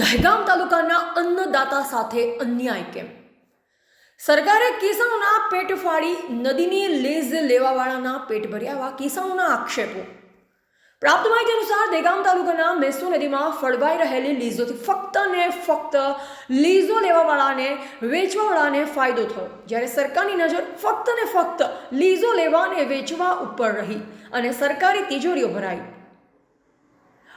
દહેગામ તાલુકાના અન્નદાતા સાથે અન્યાય કેમ? સરકારે કિસાનોના પેટ ફાડી નદીની લીઝ લેવાવાળાના પેટ ભર્યાવા કિસાનોના આક્ષેપો. પ્રાપ્ત માહિતી અનુસાર દેગામ તાલુકાના મેસો નદીમાં ફળવાઈ રહેલી લીઝોથી ફક્ત ને ફક્ત લીઝો લેવાવાળાને વેચવાવાળાને ફાયદો થયો. જ્યારે સરકારની નજર ફક્ત ને ફક્ત લીઝો લેવા અને વેચવા ઉપર રહી અને સરકારી તિજોરીઓ ભરાઈ.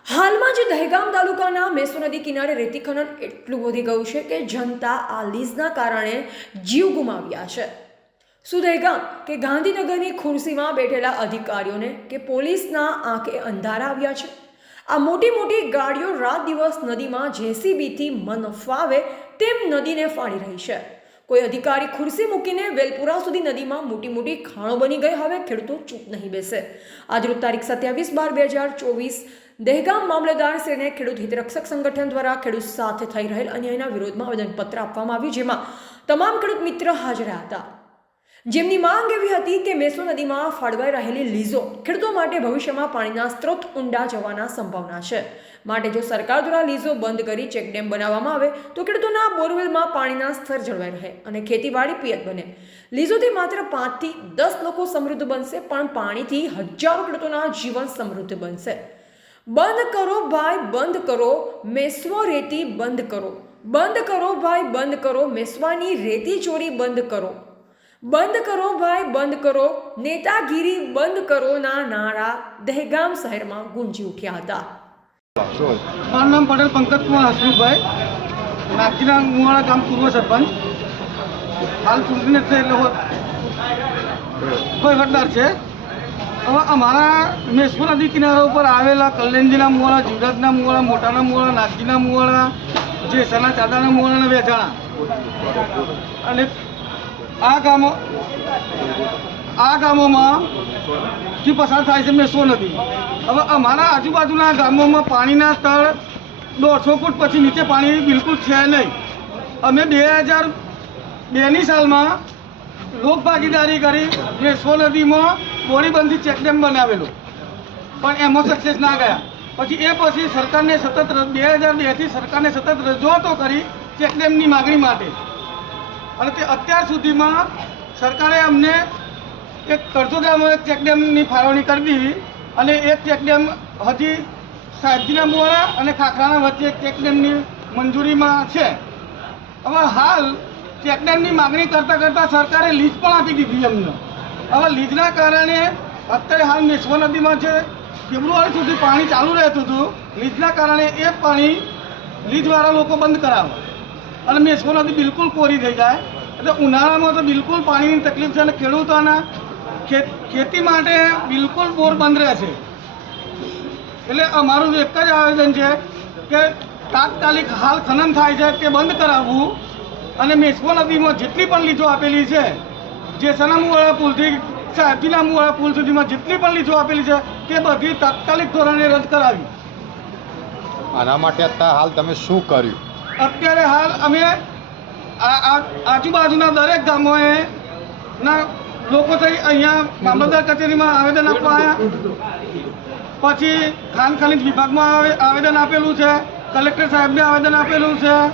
હાલમાં જે દહેગામ તાલુકાના મેસો નદી કિનારે રેતી ખનન એટલું વધી ગયું છે કે જનતા આ લીઝના કારણે જીવ ગુમાવ્યા છે. શું દહેગામ કે ગાંધીનગરની ખુરશીમાં બેઠેલા અધિકારીઓને કે પોલીસના આંખે અંધારા આવ્યા છે? આ મોટી મોટી ગાડીઓ રાત દિવસ નદીમાં જેસીબીથી મન ફાવે તેમ નદીને ફાળી રહી છે. કોઈ અધિકારી ખુરશી મૂકીને વેલપુરા સુધી નદીમાં મોટી મોટી ખાણો બની ગઈ. હવે ખેડૂતો ચૂપ નહીં બેસે. આજરોજ તારીખ સત્યાવીસ બાર બે હજાર ચોવીસ દહેગામ મામલતદાર શ્રીને ખેડૂત હિતરક્ષક સંગઠન દ્વારા ખેડૂત સાથે થઈ રહેલ અન્યાયના વિરોધમાં આવેદનપત્ર આપવામાં આવ્યું, જેમાં તમામ ખેડૂત મિત્ર હાજર હતા. જેમની માંગ એવી હતી કે મેસો નદીમાં ફાળવાઈ રહેલી લીઝો ખેડૂતો માટે ભવિષ્યમાં પાણીના સ્ત્રોત ઊંડા જવાના સંભાવના છે. માટે જો સરકાર દ્વારા લીઝો બંધ કરી ચેકડેમ બનાવવામાં આવે, તો ખેડૂતોના બોરવેલમાં પાણીના સ્તર જળવાઈ રહે અને ખેતીવાડી પિયત બને. લીઝોથી માત્ર પાંચથી દસ લોકો સમૃદ્ધ બનશે, પણ પાણીથી હજારો ખેડૂતોના જીવન સમૃદ્ધ બનશે. બંધ કરો ભાઈ, બંધ કરો. મેસવો રેતી બંધ કરો. બંધ કરો ભાઈ, બંધ કરો. મેસવાની રેતી ચોરી બંધ કરો. બંધ કરો ભાઈ, બંધ કરો. નેતાગીરી બંધ કરો ના નારા દહેગામ શહેરમાં ગુંજી ઉઠ્યા હતા. મારું નામ પટેલ પંકજ કુમાર હસમુખભાઈ. નાગજીના મુવાડા ગામ પૂર્વ સરપંચ. હાલ ચૂંટણી નથી એટલે કોઈ વટદાર છે. હવે અમારા મેસપુર નદી કિનારા ઉપર આવેલા કલ્યાણજીના મુવાડા, જીવરાજના મુવાડા, મોટાના મુવાડા, નાગજીના મુવાડા જેસાના ચાદાના મુવાડા વેચાણા. અને આ ગામો આ ગામોમાં જે પસાર થાય છે મેસો નદી. હવે અમારા આજુબાજુના ગામોમાં પાણીના સ્તર દોઢસો ફૂટ પછી નીચે પાણી બિલકુલ છે નહીં. અમે બે હજાર બેની સાલમાં લોક ભાગીદારી કરી મેસો નદીમાં બોરીબંધી ચેકડેમ બનાવેલો. પણ એમાં સક્સેસ ના ગયા. પછી એ પછી સરકારને સતત બે હજાર બેથી સરકારને સતત રજૂઆતો કરી ચેકડેમની માગણી માટે. અને તે અત્યાર સુધીમાં સરકારે અમને એક કરજોદામાં એક ચેકડેમની ફાળવણી કરી દીધી અને એક ચેકડેમ હજી સાહેબજીના મુવાડા અને ખાખરાના વચ્ચે ચેકડેમની મંજૂરીમાં છે. હવે હાલ ચેકડેમની માગણી કરતાં કરતાં સરકારે લીઝ પણ આપી દીધી અમને હવે લીઝના કારણે અત્યારે હાલ મેશ્વ નદીમાં છે, ફેબ્રુઆરી સુધી પાણી ચાલુ રહેતું હતું. લીઝના કારણે એ પાણી લીઝવાળા લોકો બંધ કરાવે. અને મેશ્વ નદી બિલકુલ કોરી થઈ જાય. એટલે ઉનાળામાં તો બિલકુલ પાણીની તકલીફ છે અને ખેડૂતોના ખેતી માટે બિલકુલ બોર બંધ રહે છે. એટલે અમારું એક જ આયોજન છે કે તાત્કાલિક હાલ ખનન થાય છે તે બંધ કરાવવું અને મેસ્કો નદીમાં જેટલી પણ લીજો આપેલી છે જે સનામુવાળા પુલથી સાહેબજીનામુવાળા પુલ સુધીમાં જેટલી પણ લીજો આપેલી છે તે બધી તાત્કાલિક ધોરણે રદ કરાવી. આના માટે અત્યારે હાલ તમે શું કર્યું? અત્યારે હાલ અમે આજુબાજુના દરેક ગામોએ ના, લોકો થઈ અહીંયા મામલતદાર કચેરીમાં આવેદન આપવા આવ્યા પછી ખાન ખનીજ વિભાગમાં આવે- આવેદન આપેલું છે, કલેક્ટર સાહેબને આવેદન આપેલું છે.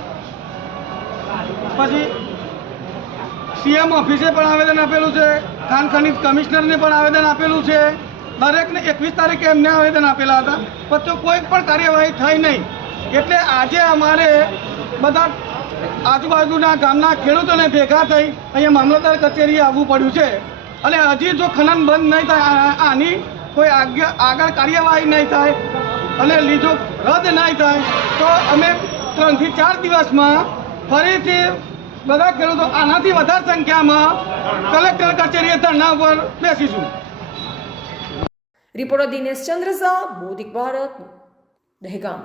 પછી સીએમ ઓફિસે પણ આવેદન આપેલું છે, ખાન ખનીજ કમિશનરને પણ આવેદન આપેલું છે. દરેકને એકવીસ તારીખે એમને આવેદન આપેલા હતા. તો કોઈ પણ કાર્યવાહી થઈ નહીં. એટલે આજે અમારે બધા આજુબાજુના ગામના ખેડૂતોને ભેગા થઈ અહીંયા મામલતદાર કચેરીએ આવવું પડ્યું છે. અને હજી જો ખનન બંધ નહીં થાય આની કોઈ આગળ કાર્યવાહી નહીં થાય અને લીધો રદ નહીં થાય, તો અમે ત્રણથી ચાર દિવસમાં ફરીથી બધા ખેડૂતો આનાથી વધારે સંખ્યામાં કલેક્ટર કચેરીએ ધરણા ઉપર બેસીશું. રિપોર્ટર દિનેશ ચંદ્ર શાહ બોધિક ભારત, દહેગામ.